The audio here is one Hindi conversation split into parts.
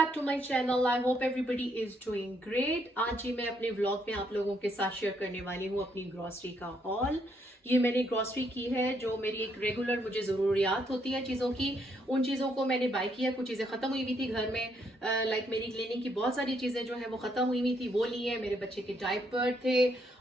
Back to my channel. I hope everybody is doing great. आज ही मैं अपने व्लॉग में आप लोगों के साथ शेयर करने वाली हूँ अपनी ग्रॉसरी का हॉल। ये मैंने ग्रॉसरी की है जो मेरी एक रेगुलर मुझे ज़रूरियात होती है चीज़ों की। उन चीज़ों को मैंने बाय किया। कुछ चीज़ें ख़त्म हुई हुई थी घर में, लाइक मेरी क्लिनिक की बहुत सारी चीज़ें जो है वो ख़त्म हुई हुई थी, वो ली है। मेरे बच्चे के डायपर थे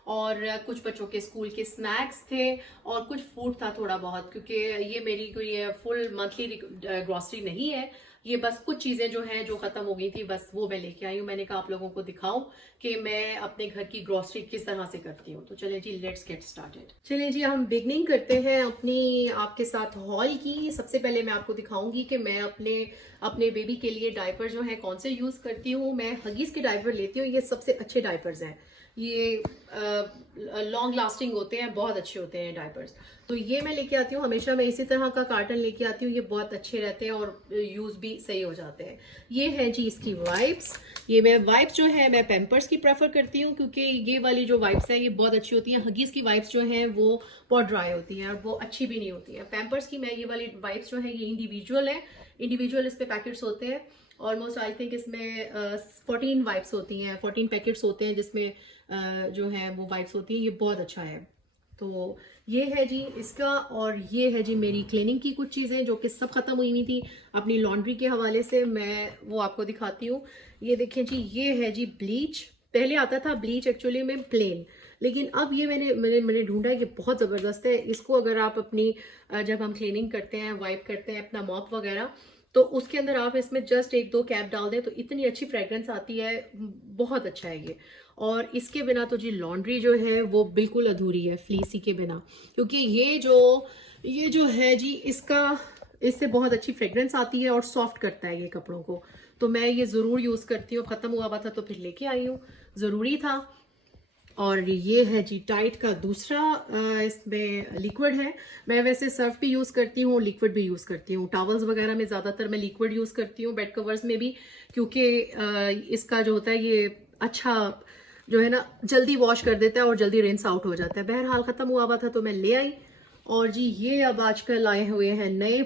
और कुछ बच्चों के स्कूल के स्नैक्स थे और कुछ फूड था थोड़ा बहुत, क्योंकि ये मेरी कोई फुल मंथली ग्रॉसरी नहीं है। ये बस कुछ चीजें जो हैं जो खत्म हो गई थी, बस वो मैं लेके आई हूँ। मैंने कहा आप लोगों को दिखाऊं कि मैं अपने घर की ग्रोसरी किस तरह से करती हूँ। तो चलिए जी, लेट्स गेट स्टार्टेड। चलिए जी, हम बिगनिंग करते हैं अपनी आपके साथ हॉल की। सबसे पहले मैं आपको दिखाऊंगी कि मैं अपने अपने बेबी के लिए डायपर जो है कौन से यूज करती हूँ। मैं हगीज के डायपर लेती हूँ। ये सबसे अच्छे डायपर्स हैं। ये लॉन्ग लास्टिंग होते हैं, बहुत अच्छे होते हैं डायपर्स। तो ये मैं लेके आती हूँ हमेशा। मैं इसी तरह का कार्टन लेके आती हूँ। ये बहुत अच्छे रहते हैं और यूज भी सही हो जाते हैं। ये है जी इसकी वाइप्स। ये मैं वाइप्स जो है मैं पैम्पर्स की प्रेफर करती हूँ, क्योंकि ये वाली जो वाइप्स है ये बहुत अच्छी होती हैं। हगीज की वाइप्स जो है वो बहुत ड्राई होती हैं और वो अच्छी भी नहीं होती हैं। पैम्पर्स की मैं ये वाली वाइप्स जो है ये इंडिविजुअल है। इंडिविजुअल इस पे पैकेट्स होते हैं। ऑलमोस्ट आई थिंक इसमें 14 वाइप्स होती हैं, 14 पैकेट्स होते हैं जिसमें जो है वो वाइप्स होती हैं। ये बहुत अच्छा है। तो ये है जी इसका। और ये है जी मेरी क्लीनिंग की कुछ चीज़ें जो कि सब खत्म हुई हुई थी अपनी लॉन्ड्री के हवाले से। मैं वो आपको दिखाती हूँ। ये देखें जी, ये है जी ब्लीच। पहले आता था ब्लीच एक्चुअली में प्लेन, लेकिन अब ये मैंने मैंने मैंने ढूंढा है कि बहुत ज़बरदस्त है। इसको अगर आप अपनी जब हम क्लीनिंग करते हैं, वाइप करते हैं अपना मॉप वगैरह, तो उसके अंदर आप इसमें जस्ट एक दो कैप डाल दें तो इतनी अच्छी फ्रेग्रेंस आती है। बहुत अच्छा है ये। और इसके बिना तो जी लॉन्ड्री जो है वो बिल्कुल अधूरी है, फ्लीसी के बिना। क्योंकि ये जो है जी इससे बहुत अच्छी फ्रेग्रेंस आती है और सॉफ्ट करता है ये कपड़ों को। तो मैं ये ज़रूर यूज़ करती हूँ। ख़त्म हुआ था तो फिर लेके आई हूँ, ज़रूरी था। और ये है जी टाइड का दूसरा, इसमें लिक्विड है। मैं वैसे सर्फ भी यूज़ करती हूँ, लिक्विड भी यूज़ करती हूँ। टॉवल्स वगैरह में ज़्यादातर मैं लिक्विड यूज़ करती हूँ, बेड कवर्स में भी, क्योंकि इसका जो होता है ये अच्छा जो है ना जल्दी वॉश कर देता है और जल्दी रिंस आउट हो जाता है। बहरहाल ख़त्म हुआ था तो मैं ले आई। और जी ये अब आजकल आए हुए हैं नए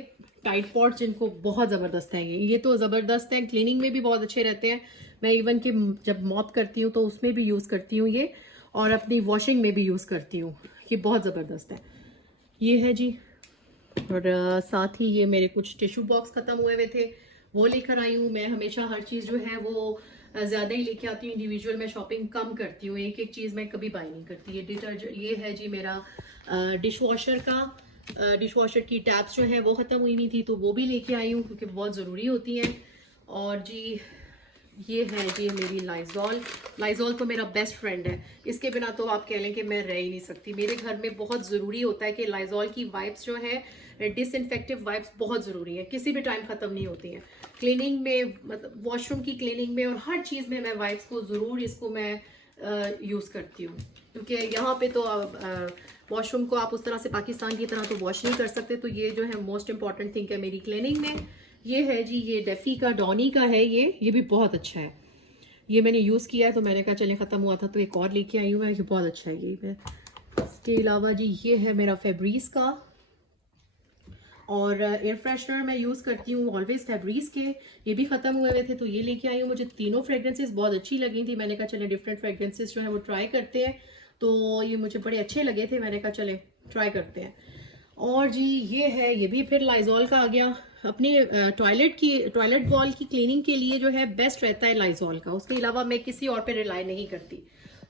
टाइड पॉट्स, जिनको बहुत ज़बरदस्त हैं। ये तो ज़बरदस्त हैं, क्लीनिंग में भी बहुत अच्छे रहते हैं। मैं इवन कि जब मॉप करती हूँ तो उसमें भी यूज़ करती हूँ ये, और अपनी वॉशिंग में भी यूज़ करती हूँ। ये बहुत ज़बरदस्त है। ये है जी। और साथ ही ये मेरे कुछ टिश्यू बॉक्स ख़त्म हुए हुए थे, वो लेकर आई हूँ। मैं हमेशा हर चीज़ जो है वो ज़्यादा ही लेके आती हूँ। इंडिविजुअल मैं शॉपिंग कम करती हूँ, एक एक चीज़ मैं कभी बाय नहीं करती। ये डिटर्जेंट, ये है जी मेरा डिश वॉशर का। डिश वॉशर की टैप्स जो है वो ख़त्म हुई नहीं थी तो वो भी लेके आई हूँ, क्योंकि बहुत ज़रूरी होती हैं। और जी ये है जी मेरी लाइजॉल। लाइजॉल तो मेरा बेस्ट फ्रेंड है। इसके बिना तो आप कह लें कि मैं रह ही नहीं सकती। मेरे घर में बहुत ज़रूरी होता है कि लाइजॉल की वाइप्स जो है, डिसइंफेक्टिव वाइप्स बहुत ज़रूरी है, किसी भी टाइम ख़त्म नहीं होती हैं। क्लीनिंग में, मतलब वॉशरूम की क्लीनिंग में और हर चीज़ में मैं वाइप्स को ज़रूर इसको मैं यूज़ करती हूँ। क्योंकि यहाँ पे तो वॉशरूम को आप उस तरह से पाकिस्तान की तरह तो वॉश नहीं कर सकते। तो ये जो है मोस्ट इंपॉर्टेंट थिंग है मेरी क्लीनिंग में। ये है जी, ये डेफी का डॉनी का है। ये भी बहुत अच्छा है। ये मैंने यूज़ किया है तो मैंने कहा चले ख़त्म हुआ था तो एक और लेके आई हूँ मैं। ये बहुत अच्छा है ये मैं। इसके अलावा जी ये है मेरा फेब्रीज का। और एयर फ्रेशनर मैं यूज़ करती हूँ ऑलवेज फेब्रीज के। ये भी ख़त्म हुए हुए थे तो ये लेके आई हूँ। मुझे तीनों फ्रेग्रेंसेस बहुत अच्छी लगी थी। मैंने कहा चले डिफरेंट फ्रेग्रेंसेस जो है वो ट्राई करते हैं। तो ये मुझे बड़े अच्छे लगे थे, मैंने कहा चले ट्राई करते हैं। और जी ये है, ये भी फिर लाइजॉल का आ गया। अपनी टॉयलेट वॉल की क्लीनिंग के लिए जो है बेस्ट रहता है लाइजॉल का। उसके अलावा मैं किसी और पे रिलाई नहीं करती।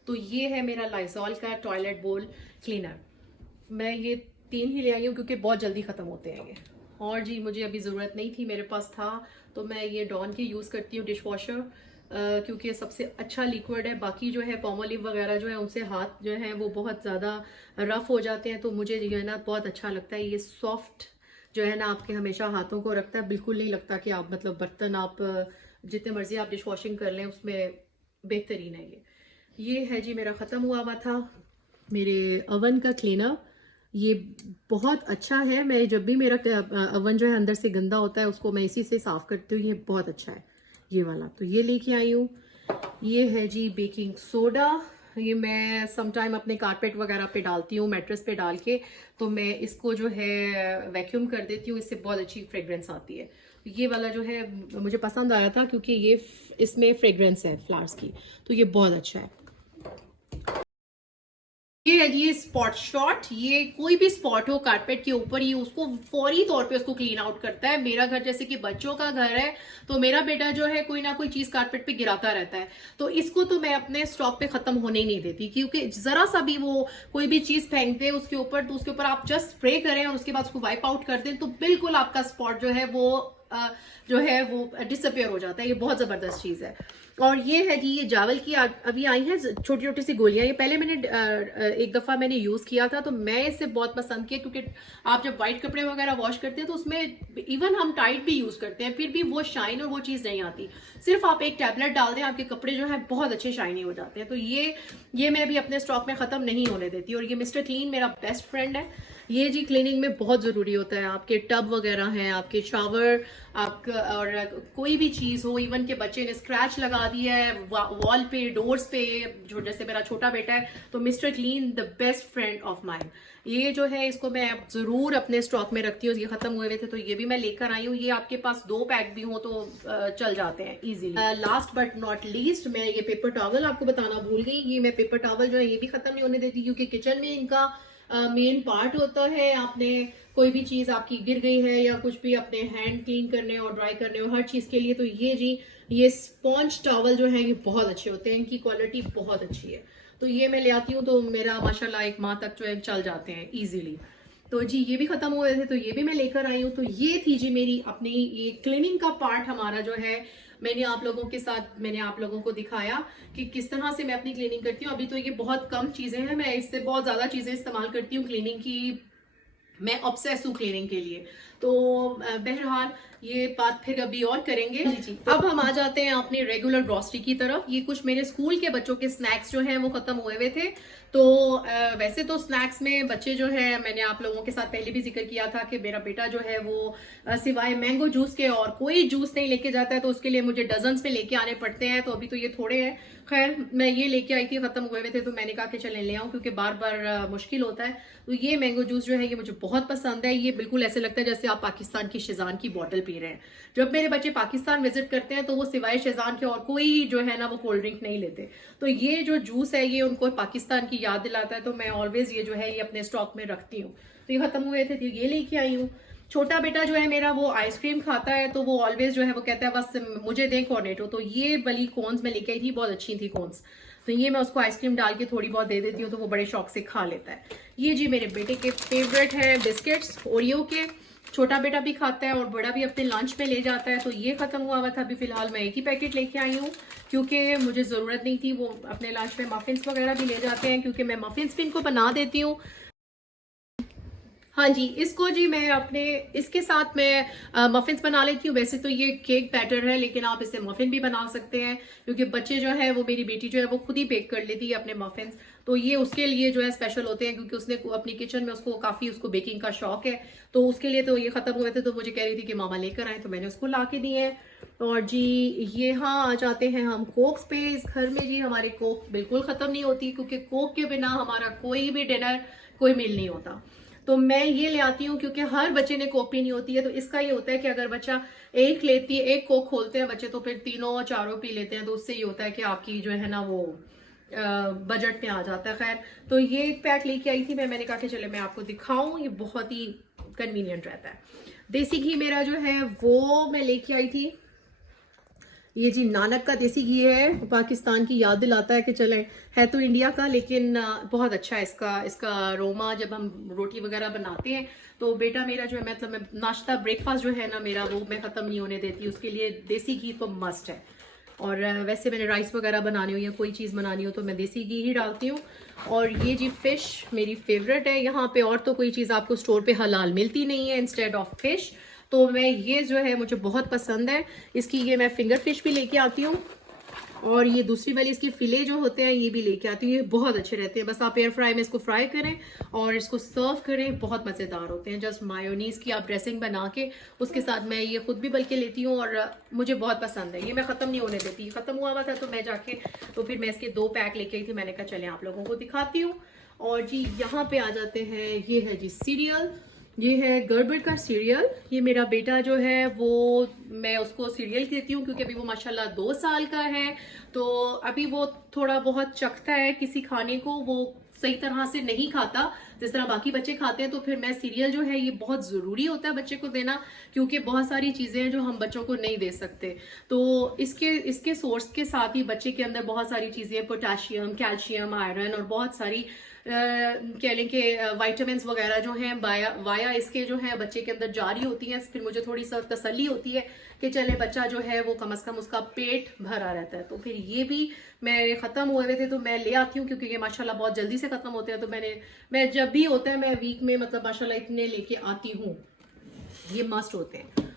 तो ये है मेरा लाइजॉल का टॉयलेट बोल क्लीनर। मैं ये 3 ही ले आई हूँ क्योंकि बहुत जल्दी ख़त्म होते हैं ये। और जी मुझे अभी ज़रूरत नहीं थी, मेरे पास था तो मैं ये डॉन की यूज़ करती हूँ डिश वॉशर, क्योंकि ये सबसे अच्छा लिक्विड है। बाकी जो है पॉमोलिव वगैरह जो है उनसे हाथ जो है वो बहुत ज़्यादा रफ़ हो जाते हैं। तो मुझे जो है ना बहुत अच्छा लगता है। ये सॉफ्ट जो है ना आपके हमेशा हाथों को रखता है। बिल्कुल नहीं लगता कि आप मतलब बर्तन आप जितने मर्जी आप डिश वॉशिंग कर लें उसमें बेहतरीन है ये है जी मेरा ख़त्म हुआ था मेरे अवन का क्लीनर। ये बहुत अच्छा है। मैं जब भी मेरा अवन जो है अंदर से गंदा होता है उसको मैं इसी से साफ़ करती हूँ। ये बहुत अच्छा है ये वाला। तो ये लेके आई हूँ। ये है जी बेकिंग सोडा। ये मैं समटाइम अपने कारपेट वगैरह पे डालती हूँ, मैट्रेस पे डाल के। तो मैं इसको जो है वैक्यूम कर देती हूँ, इससे बहुत अच्छी फ्रेग्रेंस आती है। ये वाला जो है मुझे पसंद आया था क्योंकि ये इसमें फ्रेग्रेंस है फ्लावर्स की, तो ये बहुत अच्छा है। ये है ये स्पॉट शॉट, ये कोई भी स्पॉट हो कारपेट के ऊपर, ये उसको फौरी तौर पे उसको क्लीन आउट करता है। मेरा घर जैसे कि बच्चों का घर है, तो मेरा बेटा जो है कोई ना कोई चीज कारपेट पे गिराता रहता है, तो इसको तो मैं अपने स्टॉक पे खत्म होने ही नहीं देती, क्योंकि जरा सा भी वो कोई भी चीज फेंक दे उसके ऊपर, तो उसके ऊपर आप जस्ट स्प्रे करें और उसके बाद उसको वाइप आउट कर दें, तो बिल्कुल आपका स्पॉट जो है वो डिसअपियर हो जाता है। ये बहुत जबरदस्त चीज है। और ये है जी, ये जावल की अभी आई है छोटी छोटी सी गोलियां। ये पहले मैंने एक दफा मैंने यूज किया था, तो मैं इसे बहुत पसंद किया, क्योंकि आप जब व्हाइट कपड़े वगैरह वॉश करते हैं तो उसमें इवन हम टाइट भी यूज करते हैं, फिर भी वो शाइन और वो चीज नहीं आती। सिर्फ आप एक टैबलेट डाल दें, आपके कपड़े जो है बहुत अच्छे शाइनी हो जाते हैं। तो ये मैं भी अपने स्टॉक में खत्म नहीं होने देती। और ये मिस्टर क्लीन मेरा बेस्ट फ्रेंड है। ये जी क्लीनिंग में बहुत जरूरी होता है। आपके टब वगैरह हैं, आपके शावर, आपका और कोई भी चीज हो, इवन के बच्चे ने स्क्रैच लगा दिया है वॉल पे, डोर्स पे, जो जैसे मेरा छोटा बेटा है, तो mister clean the best friend of mine. ये जो है इसको मैं जरूर अपने स्टॉक में रखती हूँ। ये खत्म हुए हुए थे तो ये भी मैं लेकर आई हूँ। ये आपके पास 2 पैक भी हो तो चल जाते हैं easily. Last but not least, मैं ये पेपर टॉवल आपको बताना भूल गई। ये मैं पेपर टॉवल जो है ये भी खत्म नहीं होने देती, क्योंकि किचन में इनका मेन पार्ट होता है। आपने कोई भी चीज आपकी गिर गई है या कुछ भी अपने हैंड क्लीन करने और ड्राई करने और हर चीज के लिए, तो ये जी ये स्पॉन्ज टॉवल जो है ये बहुत अच्छे होते हैं, इनकी क्वालिटी बहुत अच्छी है। तो ये मैं ले आती हूँ, तो मेरा माशाल्लाह 1 माह तक जो है चल जाते हैं इजीली। तो जी ये भी खत्म हुए थे, तो ये भी मैं लेकर आई हूँ। तो ये थी जी मेरी अपनी ये क्लीनिंग का पार्ट हमारा जो है। मैंने आप लोगों को दिखाया कि किस तरह से मैं अपनी क्लीनिंग करती हूँ। अभी तो ये बहुत कम चीजें हैं, मैं इससे बहुत ज्यादा चीजें इस्तेमाल करती हूँ क्लीनिंग की। मैं ऑब्सेस हूँ क्लीनिंग के लिए। तो बहरहाल ये बात फिर अभी और करेंगे। जी अब हम आ जाते हैं अपनी रेगुलर ग्रॉसरी की तरफ। ये कुछ मेरे स्कूल के बच्चों के स्नैक्स जो हैं वो खत्म हुए हुए थे। तो वैसे तो स्नैक्स में बच्चे जो है, मैंने आप लोगों के साथ पहले भी जिक्र किया था कि मेरा बेटा जो है वो सिवाय मैंगो जूस के और कोई जूस नहीं लेके जाता है, तो उसके लिए मुझे डजन्स में लेके आने पड़ते हैं। तो अभी तो ये थोड़े हैं, खैर मैं ये लेके आई थी, खत्म हुए हुए थे, तो मैंने कहा कि चलें ले आऊं, क्योंकि बार बार मुश्किल होता है। तो ये मैंगो जूस जो है ये मुझे बहुत पसंद है। ये बिल्कुल ऐसे लगता है जैसे आप पाकिस्तान की शेजान की बोतल पी रहे हैं। जब मेरे बच्चे पाकिस्तान विजिट करते हैं तो वो सिवाय शेजान के और कोई जो है ना वो कोल्ड ड्रिंक नहीं लेते। तो ये जो जूस है ये उनको पाकिस्तान की याद दिलाता है, तो मैं ऑलवेज ये जो है ये अपने स्टॉक में रखती हूँ। तो ये खत्म हुए थे तो ये लेके आई हूँ। छोटा बेटा जो है मेरा वो आइसक्रीम खाता है, तो वो ऑलवेज जो है वो कहता है बस मुझे दें कॉर्नेटो। तो ये वाली कोन्स मैं लेके आई थी, बहुत अच्छी थी कोन्स। तो ये मैं उसको आइसक्रीम डाल के थोड़ी बहुत दे देती हूँ, तो वो बड़े शौक से खा लेता है। ये जी मेरे बेटे के फेवरेट है बिस्किट्स ओरियो के। छोटा बेटा भी खाता है और बड़ा भी अपने लंच में ले जाता है। तो ये खत्म हुआ हुआ था, अभी फिलहाल मैं एक ही पैकेट लेके आई हूँ, क्योंकि मुझे जरूरत नहीं थी। वो अपने लंच में मफिन्स वगैरह भी ले जाते हैं, क्योंकि मैं मफिन्स भी इनको बना देती हूँ। हाँ जी, इसको जी मैं अपने इसके साथ मैं मफिन्स बना लेती हूँ। वैसे तो ये केक बैटर है, लेकिन आप इसे मफिन भी बना सकते हैं, क्योंकि बच्चे जो है वो, मेरी बेटी जो है वो खुद ही बेक कर लेती है अपने मफिन्स। तो ये उसके लिए जो है स्पेशल होते हैं, क्योंकि उसने अपनी किचन में उसको काफ़ी उसको बेकिंग का शौक है। तो उसके लिए तो ये ख़त्म हुए थे, तो मुझे कह रही थी कि मामा लेकर आए, तो मैंने उसको ला के दिए हैं। और जी ये हाँ आ जाते हैं हम कोक्स पे। इस घर में जी हमारे कोक बिल्कुल ख़त्म नहीं होती, क्योंकि कोक के बिना हमारा कोई भी डिनर, कोई मील नहीं होता। तो मैं ये ले आती हूँ, क्योंकि हर बच्चे ने कोक पीनी होती है। तो इसका ये होता है कि अगर बच्चा एक कोक खोलते हैं बच्चे, तो फिर 3-4 पी लेते हैं। तो उससे ये होता है कि आपकी जो है ना वो बजट में आ जाता है। खैर, तो ये एक पैक लेके आई थी मैंने कहा कि चले मैं आपको दिखाऊं, ये बहुत ही कन्वीनियंट रहता है। देसी घी मेरा जो है वो मैं लेके आई थी। ये जी नानक का देसी घी है, पाकिस्तान की याद दिलाता है कि चले, है तो इंडिया का लेकिन बहुत अच्छा है इसका अरोमा। जब हम रोटी वगैरह बनाते हैं तो बेटा मेरा जो है, मतलब मैं नाश्ता ब्रेकफास्ट जो है ना मेरा, वो मैं ख़त्म नहीं होने देती। उसके लिए देसी घी तो मस्ट है। और वैसे मैंने राइस वगैरह बनानी हो या कोई चीज़ बनानी हो तो मैं देसी घी ही डालती हूँ। और ये जी फ़िश मेरी फेवरेट है यहाँ पे, और तो कोई चीज़ आपको स्टोर पे हलाल मिलती नहीं है इंस्टेड ऑफ फिश। तो मैं ये जो है मुझे बहुत पसंद है इसकी, ये मैं फिंगर फिश भी लेके आती हूँ। और ये दूसरी वाली इसके फिले जो होते हैं ये भी लेके आती हूँ। ये बहुत अच्छे रहते हैं, बस आप एयर फ्राई में इसको फ्राई करें और इसको सर्व करें, बहुत मज़ेदार होते हैं। जस्ट मायोनीज़ की आप ड्रेसिंग बना के उसके साथ मैं ये खुद भी बल्कि लेती हूँ, और मुझे बहुत पसंद है। ये मैं ख़त्म नहीं होने देती, ख़त्म हुआ हुआ था तो मैं जाके, तो फिर मैं इसके 2 पैक लेके आई थी। मैंने कहा चले आप लोगों को दिखाती हूँ। और जी यहाँ पे आ जाते हैं, ये है जी सीरियल। ये है गड़बड़ का सीरियल। ये मेरा बेटा जो है वो, मैं उसको सीरियल देती हूँ क्योंकि अभी वो माशाल्लाह 2 साल का है। तो अभी वो थोड़ा बहुत चखता है किसी खाने को, वो सही तरह से नहीं खाता जिस तरह बाकी बच्चे खाते हैं। तो फिर मैं सीरियल जो है ये बहुत ज़रूरी होता है बच्चे को देना, क्योंकि बहुत सारी चीज़ें हैं जो हम बच्चों को नहीं दे सकते। तो इसके इसके सोर्स के साथ ही बच्चे के अंदर बहुत सारी चीज़ें, पोटाशियम, कैल्शियम, आयरन और बहुत सारी कह लें कि वाइटामिन वगैरह जो हैं वाया इसके जो है बच्चे के अंदर जारी होती हैं। फिर मुझे थोड़ी सा तसल्ली होती है कि चले बच्चा जो है वो कम से कम उसका पेट भरा रहता है। तो फिर ये भी मेरे ख़त्म हुए थे तो मैं ले आती हूँ, क्योंकि ये माशाल्लाह बहुत जल्दी से ख़त्म होते हैं। तो मैं जब भी होता है मैं वीक में मतलब माशाल्लाह इतने लेके आती हूँ, ये मस्ट होते हैं।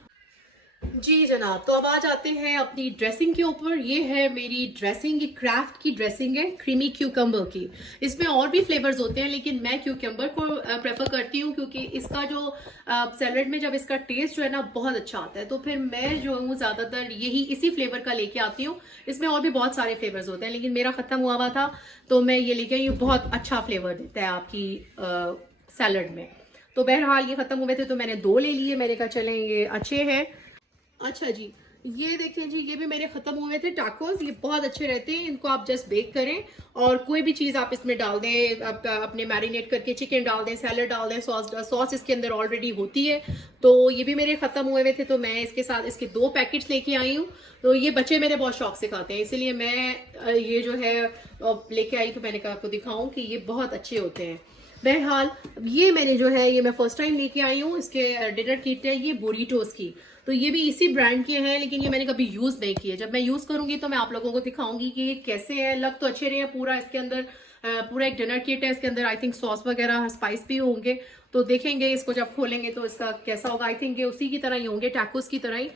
जी जनाब, तो अब आ जाते हैं अपनी ड्रेसिंग के ऊपर। ये है मेरी ड्रेसिंग, ये क्राफ्ट की ड्रेसिंग है क्रीमी क्यूकम्बर की। इसमें और भी फ्लेवर्स होते हैं लेकिन मैं क्यूकम्बर को प्रेफर करती हूँ, क्योंकि इसका जो सैलड में जब इसका टेस्ट जो है ना बहुत अच्छा आता है। तो फिर मैं जो हूँ ज़्यादातर इसी फ्लेवर का लेके आती हूँ। इसमें और भी बहुत सारे फ्लेवर्स होते हैं लेकिन मेरा ख़त्म हुआ था तो मैं ये लेके आई हूँ। बहुत अच्छा फ्लेवर देता है आपकी सैलड में। तो बहरहाल ये ख़त्म हुए थे तो मैंने 2 ले लिए। मैंने कहा चलें ये अच्छे हैं। अच्छा जी, ये देखें जी, ये भी मेरे खत्म हुए थे टाकोस। ये बहुत अच्छे रहते हैं, इनको आप जस्ट बेक करें और कोई भी चीज़ आप इसमें डाल दें, आप अपने मैरिनेट करके चिकन डाल दें, सैलड डाल दें, सॉस इसके अंदर ऑलरेडी होती है। तो ये भी मेरे खत्म हुए थे तो मैं इसके साथ इसके 2 पैकेट्स लेके आई हूँ। तो ये बच्चे मेरे बहुत शौक से खाते हैं, इसीलिए मैं ये जो है लेके आई। तो मैंने कहा आपको दिखाऊं कि ये बहुत अच्छे होते हैं। बहरहाल ये मैंने जो है ये मैं फर्स्ट टाइम लेके आई हूँ। इसके डिनर किट है ये बुरीटोस की। तो ये भी इसी ब्रांड के हैं लेकिन ये मैंने कभी यूज नहीं किए। जब मैं यूज करूंगी तो मैं आप लोगों को दिखाऊंगी कि ये कैसे है। लग तो अच्छे रहे हैं। पूरा इसके अंदर पूरा एक डिनर किट है। इसके अंदर आई थिंक सॉस वगैरह स्पाइस भी होंगे। तो देखेंगे इसको जब खोलेंगे तो इसका कैसा होगा। आई थिंक ये उसी की तरह ही होंगे, टैकोस की तरह ही,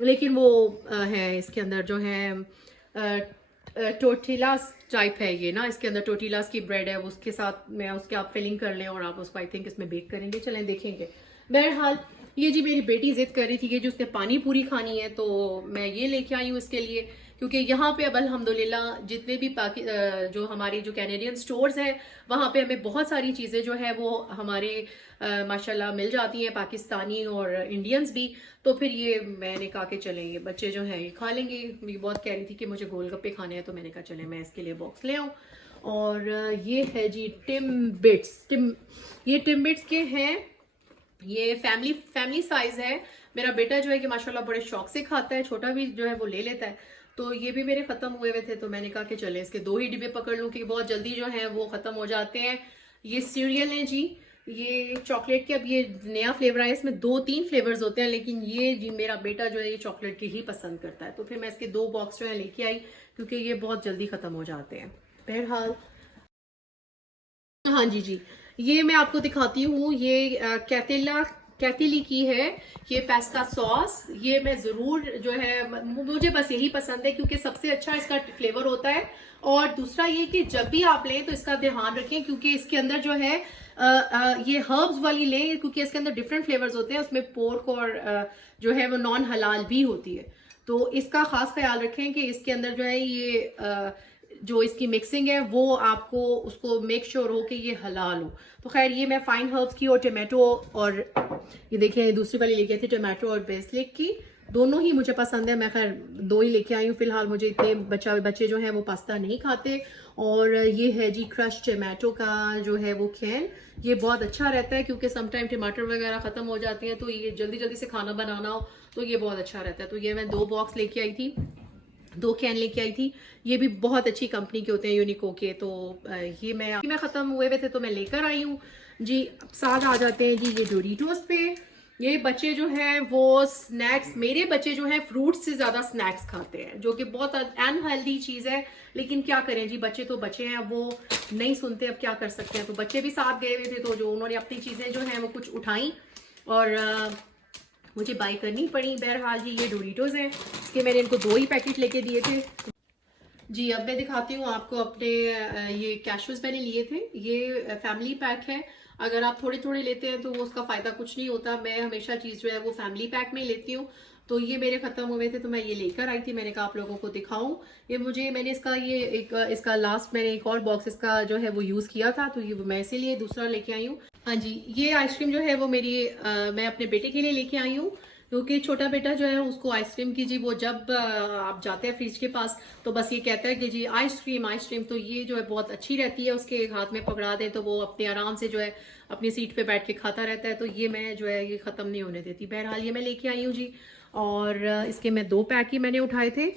लेकिन वो है इसके अंदर जो है टोर्टिलास टाइप है ये ना। इसके अंदर टोर्टिलास की ब्रेड है, उसके साथ में उसके आप फिलिंग कर लें और आप उसको आई थिंक इसमें बेक करेंगे। चलें देखेंगे। बहरहाल ये जी मेरी बेटी जिद कर रही थी कि जो उसने पानी पूरी खानी है, तो मैं ये लेके आई हूँ इसके लिए। क्योंकि यहाँ पे अब अल्हम्दुलिल्लाह जितने भी जो हमारी जो कैनेडियन स्टोर्स हैं वहाँ पे हमें बहुत सारी चीज़ें जो है वो हमारे माशाल्लाह मिल जाती हैं, पाकिस्तानी और इंडियंस भी। तो फिर ये मैंने कहा कि चलें ये बच्चे जो हैं ये खा लेंगे। ये बहुत कह रही थी कि मुझे गोलगप्पे खाने हैं, तो मैंने कहा चलें मैं इसके लिए बॉक्स ले आऊँ। और ये है जी ये टिम्बिट्स के हैं। ये फैमिली साइज है। मेरा बेटा जो है कि माशाल्लाह बड़े शौक से खाता है, छोटा भी जो है वो ले लेता है। तो ये भी मेरे खत्म हुए थे तो मैंने कहा कि चले इसके 2 ही डिब्बे पकड़ लूँ, क्योंकि बहुत जल्दी जो है वो खत्म हो जाते हैं। ये सीरियल है जी, ये चॉकलेट के, अब ये नया फ्लेवर आया, इसमें 2-3 फ्लेवर्स होते हैं लेकिन ये जी मेरा बेटा जो है ये चॉकलेट के ही पसंद करता है। तो फिर मैं इसके 2 बॉक्स जो है लेके आई, क्योंकि ये बहुत जल्दी खत्म हो जाते हैं। बहरहाल हाँ जी, ये मैं आपको दिखाती हूँ। ये कैथिली की है ये पेस्ता सॉस। ये मैं ज़रूर जो है, मुझे बस यही पसंद है क्योंकि सबसे अच्छा इसका फ्लेवर होता है। और दूसरा ये कि जब भी आप लें तो इसका ध्यान रखें, क्योंकि इसके अंदर जो है ये हर्ब्स वाली लें, क्योंकि इसके अंदर डिफरेंट फ्लेवर्स होते हैं। उसमें पोर्क और जो है वो नॉन हलाल भी होती है। तो इसका खास ख्याल रखें कि इसके अंदर जो है ये जो इसकी मिक्सिंग है वो आपको उसको मेक श्योर हो कि ये हलाल हो। तो खैर ये मैं फाइन हर्ब्स की और टमाटो, और ये देखिए दूसरी वाली लेके आई थी टमाटो और बेसिलिक की। दोनों ही मुझे पसंद है, मैं खैर 2 ही लेके आई हूँ फिलहाल। मुझे इतने बच्चे जो हैं वो पास्ता नहीं खाते। और ये है जी क्रश टमाटो का जो है वो कैन। ये बहुत अच्छा रहता है क्योंकि समटाइम टमाटर वगैरह ख़त्म हो जाती हैं, तो ये जल्दी से खाना बनाना हो तो ये बहुत अच्छा रहता है। तो ये मैं 2 बॉक्स लेके आई थी, 2 कैन लेके आई थी। ये भी बहुत अच्छी कंपनी के होते हैं, यूनिको के। तो ये मैं ख़त्म हुए थे तो मैं लेकर आई हूँ जी। साथ आ जाते हैं जी ये डोरिटोस पे। ये बच्चे जो हैं वो स्नैक्स, मेरे बच्चे जो हैं फ्रूट्स से ज़्यादा स्नैक्स खाते हैं, जो कि बहुत अनहेल्दी चीज़ है। लेकिन क्या करें जी, बच्चे तो बच्चे हैं, वो नहीं सुनते, अब क्या कर सकते हैं। तो बच्चे भी साथ गए हुए थे तो जो उन्होंने अपनी चीज़ें जो हैं वो कुछ उठाई और मुझे बाई करनी पड़ी। बहरहाल जी ये डोरिटोस हैं, इसके मैंने इनको 2 ही पैकेट लेके दिए थे जी। अब मैं दिखाती हूँ आपको अपने ये कैशूज मैंने लिए थे। ये फैमिली पैक है। अगर आप थोड़े थोड़े लेते हैं तो वो उसका फ़ायदा कुछ नहीं होता। मैं हमेशा चीज़ जो है वो फैमिली पैक में लेती हूँ। तो ये मेरे ख़त्म हुए थे तो मैं ये लेकर आई थी। मैंने कहा आप लोगों को दिखाऊं। ये मैंने इसका लास्ट मैंने एक और बॉक्स इसका जो है वो यूज़ किया था, तो ये मैं इसीलिए दूसरा लेके आई हूँ। हाँ जी, ये आइसक्रीम जो है वो मैं अपने बेटे के लिए लेके आई हूँ, क्योंकि छोटा बेटा जो है उसको आइसक्रीम की जी, वो जब आप जाते हैं फ्रिज के पास तो बस ये कहता है कि जी आइसक्रीम आइसक्रीम, तो ये जो है बहुत अच्छी रहती है, उसके हाथ में पकड़ा दें तो वो अपने आराम से जो है अपनी सीट पे बैठ के खाता रहता है, तो ये मैं जो है ये ख़त्म नहीं होने देती। बहरहाल ये मैं लेके आई हूँ जी, और इसके मैं 2 पैक ही मैंने उठाए थे।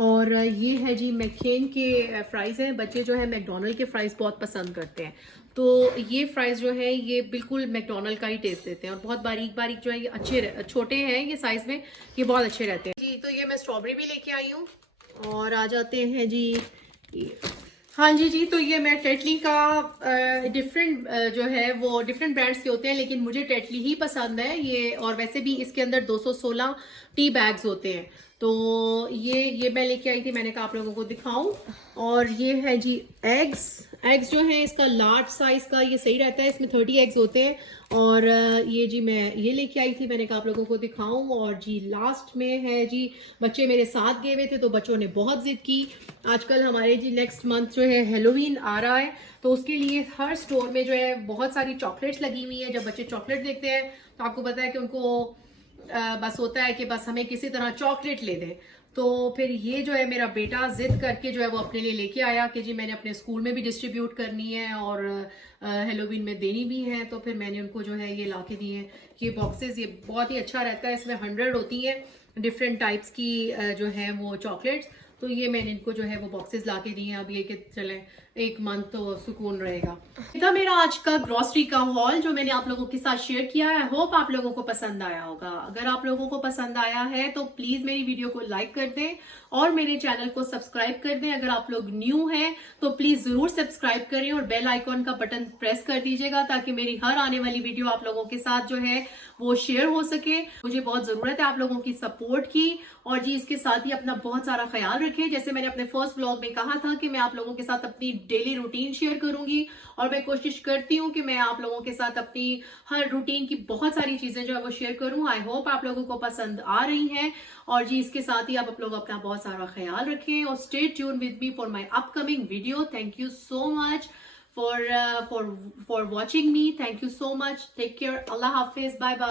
और ये है जी मैकेन के फ्राइज़ हैं। बच्चे जो है मैकडोनल्ड के फ्राइज़ बहुत पसंद करते हैं, तो ये फ्राइज़ जो है ये बिल्कुल मैकडोनल्ड का ही टेस्ट देते हैं, और बहुत बारीक बारीक जो है ये अच्छे छोटे हैं ये साइज़ में, ये बहुत अच्छे रहते हैं जी। तो ये मैं स्ट्रॉबेरी भी लेके आई हूँ। और आ जाते हैं जी, हाँ जी, तो ये मैं टेटली का डिफरेंट जो है वो डिफरेंट ब्रांड्स के होते हैं, लेकिन मुझे टेटली ही पसंद है ये। और वैसे भी इसके अंदर 216 टी बैग्स होते हैं, तो ये मैं लेके आई थी, मैंने कहा आप लोगों को दिखाऊं। और ये है जी एग्स जो है इसका लार्ज साइज का ये सही रहता है, इसमें 30 एग्स होते हैं। और ये जी मैं ये लेके आई थी, मैंने कहा आप लोगों को दिखाऊं। और जी लास्ट में है जी, बच्चे मेरे साथ गए हुए थे तो बच्चों ने बहुत जिद की। आजकल हमारे जी नेक्स्ट मंथ जो है हेलोवीन आ रहा है, तो उसके लिए हर स्टोर में जो है बहुत सारी चॉकलेट्स लगी हुई है। जब बच्चे चॉकलेट देखते हैं तो आपको पता है कि उनको बस होता है कि बस हमें किसी तरह चॉकलेट ले दें। तो फिर ये जो है मेरा बेटा जिद करके जो है वो अपने लिए लेके आया कि जी मैंने अपने स्कूल में भी डिस्ट्रीब्यूट करनी है और हेलोवीन में देनी भी है। तो फिर मैंने उनको जो है ये ला के दिए हैं ये बॉक्सेस। ये बहुत ही अच्छा रहता है, इसमें 100 होती हैं डिफरेंट टाइप्स की जो है वो चॉकलेट्स। तो ये मैंने इनको जो है वो बॉक्सेस ला के दिए हैं। अब ये कि चले एक मंथ तो सुकून रहेगा। था मेरा आज का ग्रोसरी का हॉल जो मैंने आप लोगों के साथ शेयर किया है। होप आप लोगों को पसंद आया होगा। अगर आप लोगों को पसंद आया है तो प्लीज मेरी वीडियो को लाइक कर दें और मेरे चैनल को सब्सक्राइब कर दें। अगर आप लोग न्यू हैं तो प्लीज जरूर सब्सक्राइब करें और बेल आइकॉन का बटन प्रेस कर दीजिएगा, ताकि मेरी हर आने वाली वीडियो आप लोगों के साथ जो है वो शेयर हो सके। मुझे बहुत जरूरत है आप लोगों की सपोर्ट की। और जी इसके साथ ही अपना बहुत सारा ख्याल रखें। जैसे मैंने अपने फर्स्ट व्लॉग में कहा था कि मैं आप लोगों के साथ अपनी डेली रूटीन शेयर करूंगी, और मैं कोशिश करती हूँ कि मैं आप लोगों के साथ अपनी हर रूटीन की बहुत सारी चीजें जो है वो शेयर करूं। आई होप आप लोगों को पसंद आ रही हैं। और जी इसके साथ ही आप लोग अपना बहुत सारा ख्याल रखें और stay tune with me for my upcoming video. Thank you so much for watching me. Thank you so much. Take care. Allah Hafiz. Bye bye.